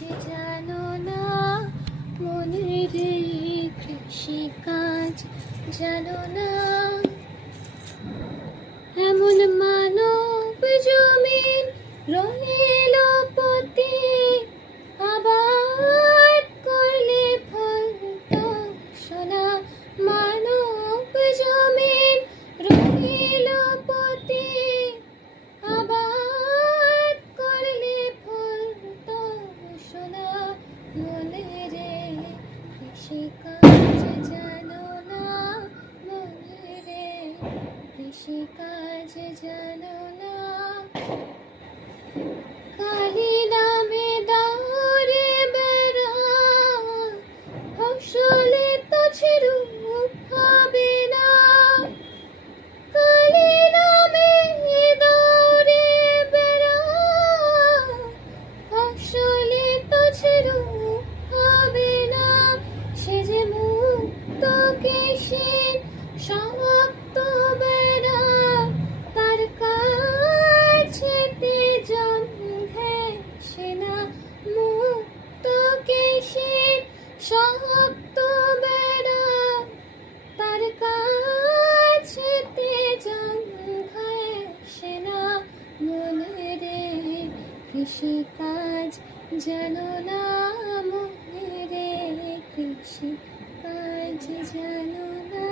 যে জানো না মনের কৃষি কাজ জানো না এমন মানব জমিন রইল পথে আবাদ করলে ফল তো সোনা মানব জমিন রইল পথে আবাদ করলে ফল তো সোনা মনে রে কৃষিকাজ জানো না মনে রে কৃষিকাজ জানো না কালি নামে দাঁড়ে বেড়া ফসলে তো ছেড়ুপ হবে না কালি নামে দাঁড়ে বেড়া ফসলে তো ছেড়ুপ হবে না সে যে মুক্ত কেশির শক্ত বেড়া তার কাছেতে জন ঘেঁষে না মুক্ত কেশির শক্ত বেড়া তার কাছেতে জন ঘেঁষে না মনে রে কৃষিকাজ জানো না মনে রে কৃষিকাজ জানো না